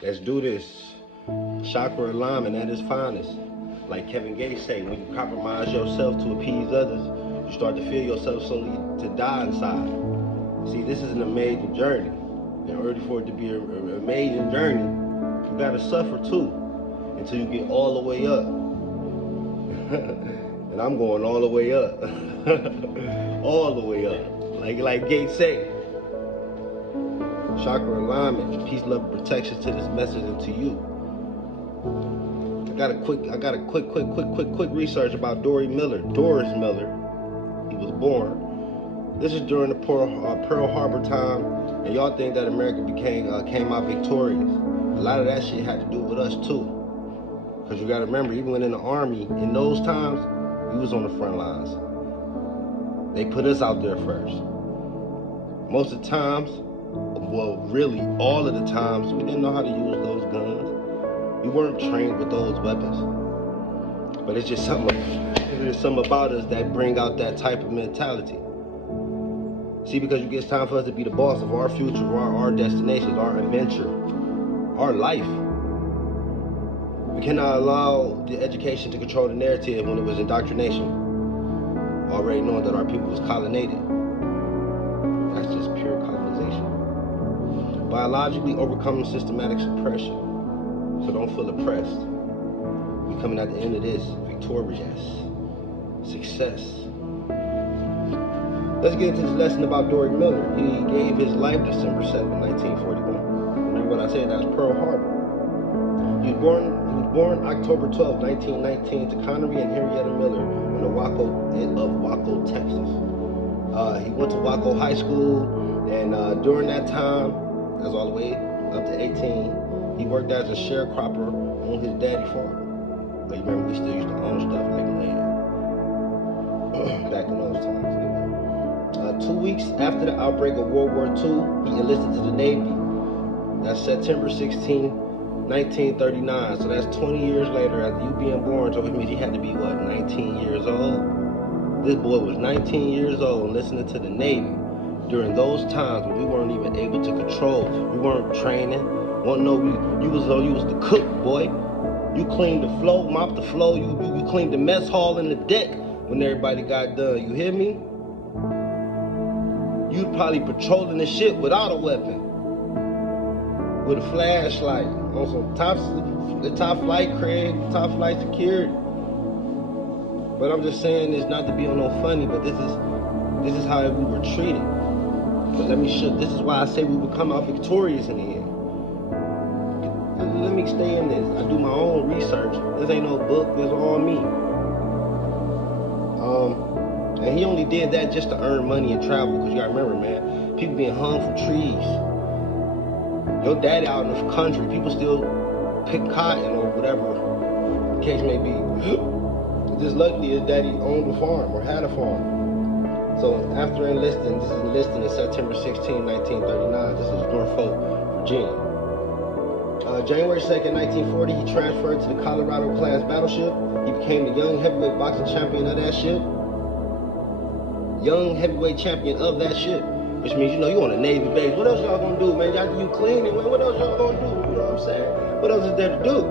Let's do this. Chakra alignment at its finest. Like Kevin Gates say, when you compromise yourself to appease others, you start to feel yourself slowly to die inside. See, this is an amazing journey. In order for it to be an amazing journey, you gotta suffer too, until you get all the way up. And I'm going all the way up. All the way up. Like Gates say. Chakra alignment, peace, love, and protection to this message and to you. I got a quick research about Doris Miller. He was born. This is during the Pearl Harbor time, and y'all think that America came out victorious. A lot of that shit had to do with us too. Cause you gotta remember, even when in the army, in those times, we was on the front lines. They put us out there first. Most of the times, well, really, all of the times, we didn't know how to use those guns. We weren't trained with those weapons. But it's just something about us that bring out that type of mentality. See, because it's time for us to be the boss of our future, our destinations, our adventure, our life. We cannot allow the education to control the narrative when it was indoctrination. Already knowing that our people was colonized. That's just pure colonization. Biologically overcoming systematic suppression. So don't feel oppressed. We coming at the end of this victorious. Success. Let's get into this lesson about Doris Miller. He gave his life December 7, 1941. Remember what I said? That's Pearl Harbor. He was born October 12, 1919 to Connery and Henrietta Miller in the Waco, Texas. He went to Waco High School, and during that time, that's all the way up to 18, he worked as a sharecropper on his daddy's farm. But you remember, we still used to own stuff like land back in those times. 2 weeks after the outbreak of World War II, he enlisted to the Navy. That's September 16, 1939. So that's 20 years later after you being born. So it means he had to be, what, 19 years old? This boy was 19 years old and listening to the Navy during those times when we weren't even able to control. We weren't training. You was the cook, boy. You cleaned the floor, mopped the floor. You cleaned the mess hall and the deck when everybody got done. You hear me? You probably patrolling the ship without a weapon, with a flashlight on some top flight Craig, top flight security. But I'm just saying this not to be on no funny, but this is how we were treated. But let me show. This is why I say we would come out victorious in the end. Let me stay in this. I do my own research. This ain't no book. This all me. And he only did that just to earn money and travel. Because you gotta remember, man, people being hung from trees. Your daddy out in the country, people still pick cotton or whatever the case may be. Just luckily his daddy owned a farm or had a farm. So after enlisting, this is enlisting in September 16, 1939. This is Norfolk, Virginia. January 2nd, 1940, he transferred to the Colorado-class battleship. He became the young heavyweight boxing champion of that ship. Young heavyweight champion of that ship. Which means, you on a Navy base. What else y'all gonna do, man? After you clean it, what else y'all gonna do? You know what I'm saying? What else is there to do?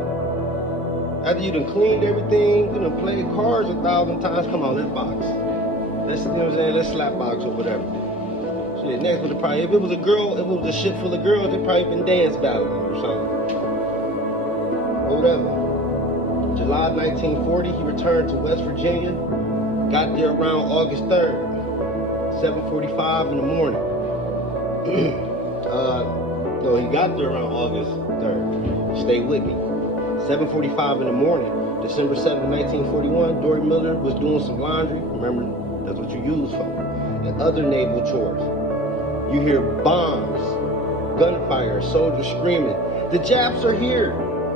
After you done cleaned everything, you done played cards 1,000 times, come on, let's box. Let's, you know what I'm saying? Let's slap box or whatever. Shit, next would probably, if it was a girl, if it was a ship full of girls, they'd probably been dance battling or something. Or whatever. July 1940, he returned to West Virginia. Got there around August 3rd. 7:45 in the morning. No, he got there around August 3rd. Stay with me. 7:45 in the morning, December 7, 1941, Doris Miller was doing some laundry. Remember, that's what you use for. And other naval chores. You hear bombs, gunfire, soldiers screaming. The Japs are here.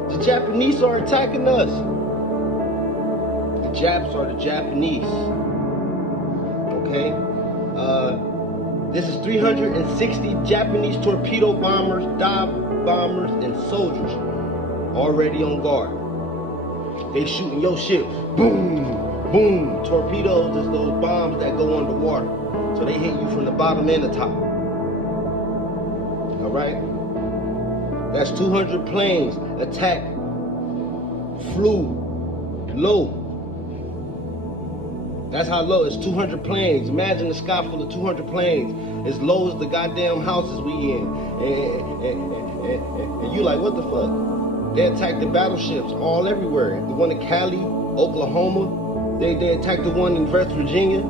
The Japanese are attacking us. The Japs are the Japanese. Okay? This is 360 Japanese torpedo bombers, dive bombers, and soldiers already on guard. They shooting your ship. Boom, boom. Torpedoes is those bombs that go underwater. So they hit you from the bottom and the top. All right? That's 200 planes attacked, flew low. That's how low. It's 200 planes. Imagine the sky full of 200 planes, as low as the goddamn houses we in. And you like, what the fuck? They attacked the battleships all everywhere. The one in Cali, Oklahoma. They attacked the one in West Virginia.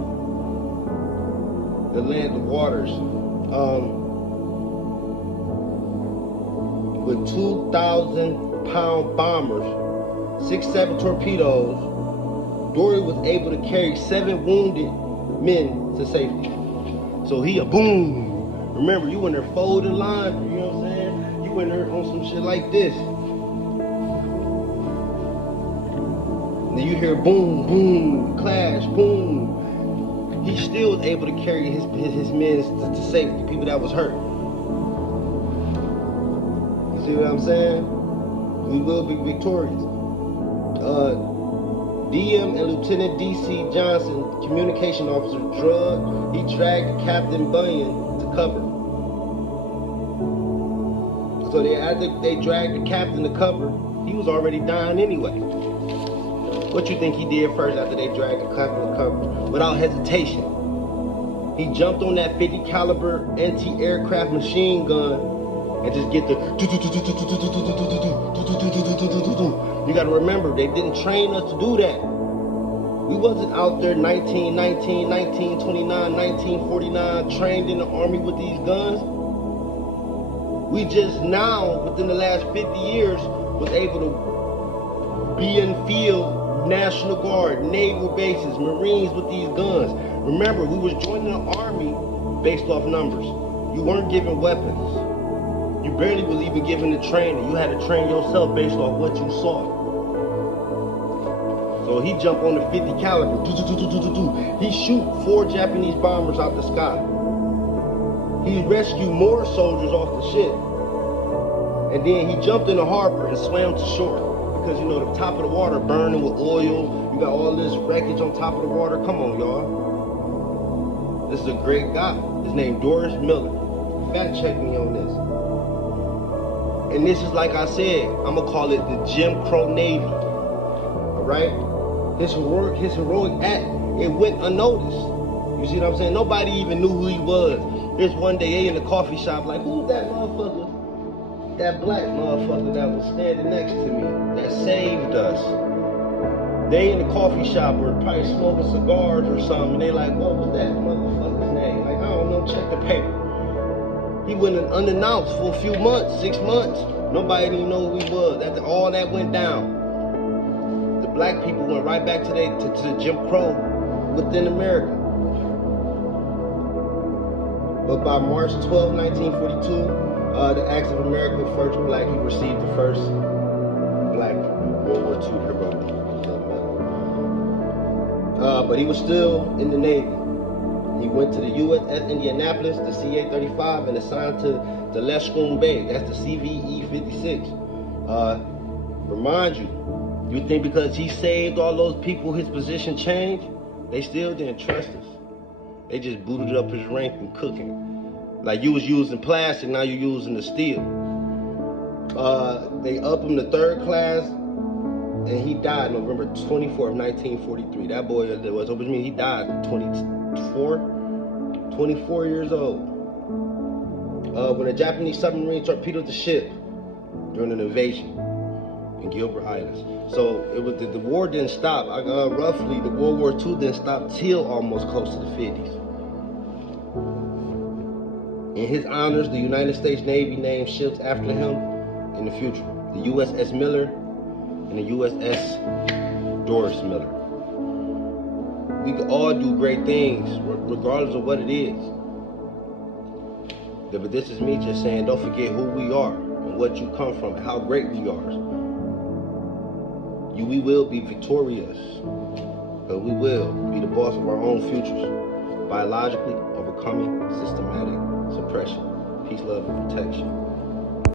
The land, the waters. With 2,000-pound bombers, 6-7 torpedoes, Dory was able to carry 7 wounded men to safety. So he a boom. Remember, you in there folding line, you know what I'm saying? You in there on some shit like this. And then you hear boom, boom, clash, boom. He still was able to carry his men to safety, people that was hurt. You see what I'm saying? We will be victorious. DM and Lieutenant D.C. Johnson, communication officer, he dragged Captain Bunyan to cover. So after they dragged the captain to cover, he was already dying anyway. What you think he did first after they dragged the captain to cover? Without hesitation, he jumped on that 50 caliber anti-aircraft machine gun and just get the. You gotta remember, they didn't train us to do that. We wasn't out there 1919, 1929, 1949 trained in the army with these guns. We just now, within the last 50 years, was able to be in field, National Guard, naval bases, Marines with these guns. Remember, we was joining the army based off numbers. You weren't given weapons. You barely was even given the training. You had to train yourself based off what you saw. So he jumped on the 50 caliber. He shoot 4 Japanese bombers out the sky. He rescued more soldiers off the ship. And then he jumped in the harbor and swam to shore. Because you know the top of the water burning with oil. You got all this wreckage on top of the water. Come on, y'all. This is a great guy. His name Doris Miller. Fact check me on this. And this is, like I said, I'm gonna call it the Jim Crow Navy. All right? His heroic act, it went unnoticed. You see what I'm saying? Nobody even knew who he was. There's one day they in the coffee shop like, who's that motherfucker? That black motherfucker that was standing next to me that saved us. They in the coffee shop were probably smoking cigars or something. And they like, what was that motherfucker's name? Like, I don't know, check the paper. He went unannounced for a few months, 6 months. Nobody didn't know who he was. After all that went down, the black people went right back to Jim Crow within America. But by March 12, 1942, the Acts of America, first black, he received the first black World War II hero. But he was still in the Navy. He went to the USS Indianapolis, the CA-35, and assigned to the Leshkoon Bay. That's the CVE-56. Remind you, you think because he saved all those people, his position changed? They still didn't trust us. They just booted up his rank and cooking. Like you was using plastic, now you're using the steel. They upped him to 3rd class, and he died November 24th, 1943. That boy was, which means he died at 24 years old. When a Japanese submarine torpedoed the ship during an invasion in Gilbert Islands. So it was the war didn't stop. Roughly, the World War II didn't stop till almost close to the 50s. In his honors, the United States Navy named ships after him in the future. The USS Miller and the USS Doris Miller. We can all do great things, regardless of what it is. But this is me just saying, don't forget who we are and what you come from and how great we are. We will be victorious. But we will be the boss of our own futures. Biologically overcoming systematic suppression. Peace, love, and protection.